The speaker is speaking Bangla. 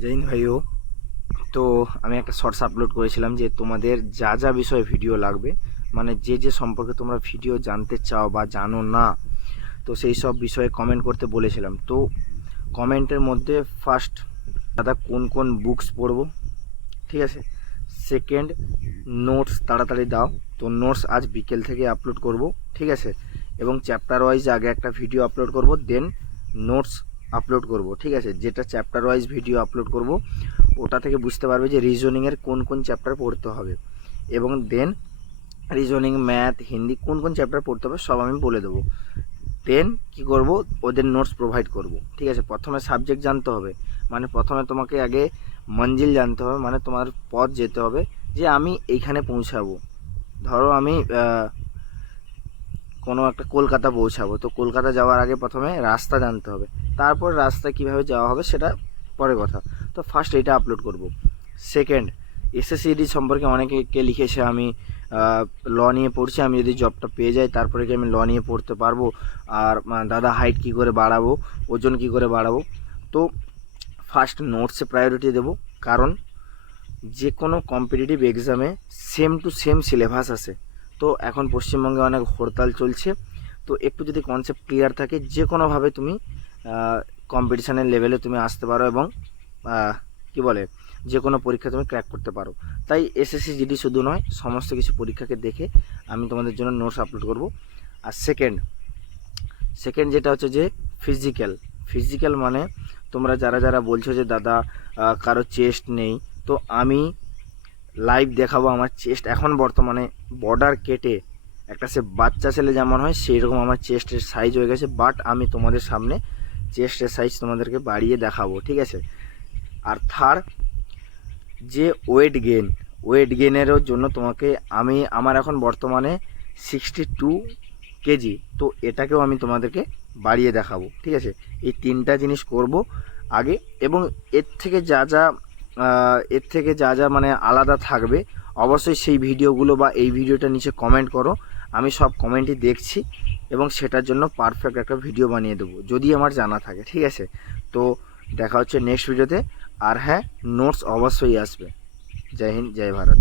জয় হিন্দ ভাইও। তো আমি একটা শর্টস আপলোড করেছিলাম যে তোমাদের যা যা বিষয়ে ভিডিও লাগবে, মানে যে যে সম্পর্কে তোমরা ভিডিও জানতে চাও বা জানো না, তো সেই সব বিষয়ে কমেন্ট করতে বলেছিলাম। তো কমেন্টের মধ্যে ফার্স্ট, দাদা কোন কোন বুকস পড়বো, ঠিক আছে। সেকেন্ড, নোটস তাড়াতাড়ি দাও। তো নোটস আজ বিকেল থেকে আপলোড করব, ঠিক আছে। এবং চ্যাপ্টার ওয়াইজ আগে একটা ভিডিও আপলোড করব, দেন নোটস আপলোড করব, ঠিক আছে। যেটা চ্যাপ্টার ওয়াইজ ভিডিও আপলোড করব ওটা থেকে বুঝতে পারবে যে রিজনিংয়ের কোন কোন চ্যাপ্টার পড়তে হবে, এবং দেন রিজনিং, ম্যাথ, হিন্দি কোন কোন চ্যাপ্টার পড়তে হবে সব আমি বলে দেবো। দেন কি করব, ওদের নোটস প্রোভাইড করব, ঠিক আছে। প্রথমে সাবজেক্ট জানতে হবে, মানে প্রথমে তোমাকে আগে মঞ্জিল জানতে হবে, মানে তোমার পথ যেতে হবে যে আমি এইখানে পৌঁছাবো। ধরো আমি কোনো একটা কলকাতা পৌঁছাবো, তো কলকাতা যাওয়ার আগে প্রথমে রাস্তা জানতে হবে, তারপর রাস্তায় কীভাবে যাওয়া হবে সেটা পরের কথা। তো ফার্স্ট এটা আপলোড করব। সেকেন্ড, এসএসসিডি সম্পর্কে অনেকে লিখেছে আমি ল নিয়ে পড়ছি, আমি যদি জবটা পেয়ে যাই তারপরে কি আমি ল নিয়ে পড়তে পারবো, আর দাদা হাইট কী করে বাড়াবো, ওজন কী করে বাড়াবো। তো ফার্স্ট নোটসে প্রায়োরিটি দেবো, কারণ যে কোনো কম্পিটিটিভ এক্সামে সেম টু সেম সিলেবাস আসে। তো এখন পশ্চিমবঙ্গে অনেক হরতাল চলছে, তো একটু যদি কনসেপ্ট ক্লিয়ার থাকে যে কোনোভাবে তুমি কম্পিটিশানের লেভেলে তুমি আসতে পারো, এবং কি বলে যে কোনো পরীক্ষা তুমি ক্র্যাক করতে পারো। তাই এসএসসি জিডি শুধু নয়, সমস্ত কিছু পরীক্ষাকে দেখে আমি তোমাদের জন্য নোটস আপলোড করব। আর সেকেন্ড যেটা হচ্ছে যে ফিজিক্যাল মানে তোমরা যারা যারা বলছো যে দাদা কারো চেস্ট নেই, তো আমি লাইভ দেখাবো আমার চেস্ট এখন বর্তমানে বর্ডার কেটে একটা সে বাচ্চা ছেলে যেমন হয় সেই রকম আমার চেস্টের সাইজ হয়ে গেছে, বাট আমি তোমাদের সামনে চেস্টের সাইজ তোমাদেরকে বাড়িয়ে দেখাবো, ঠিক আছে। আর থার্ড, যে ওয়েট গেনেরও জন্য তোমাকে আমার এখন বর্তমানে 62 কেজি, তো এটাকেও আমি তোমাদেরকে বাড়িয়ে দেখাবো, ঠিক আছে। এই তিনটা জিনিস করব আগে, এবং এর থেকে যা যা মানে আলাদা থাকবে অবশ্যই সেই ভিডিওগুলো বা এই ভিডিওটা নিচে কমেন্ট করো, আমি সব কমেন্টই দেখছি এবং সেটার জন্য পারফেক্ট একটা ভিডিও বানিয়ে দেবো যদি আমার জানা থাকে, ঠিক আছে। তো দেখা হচ্ছে নেক্সট ভিডিওতে। আর হ্যাঁ, নোটস অবশ্যই আসবে। জয় হিন্দ, জয় ভারত।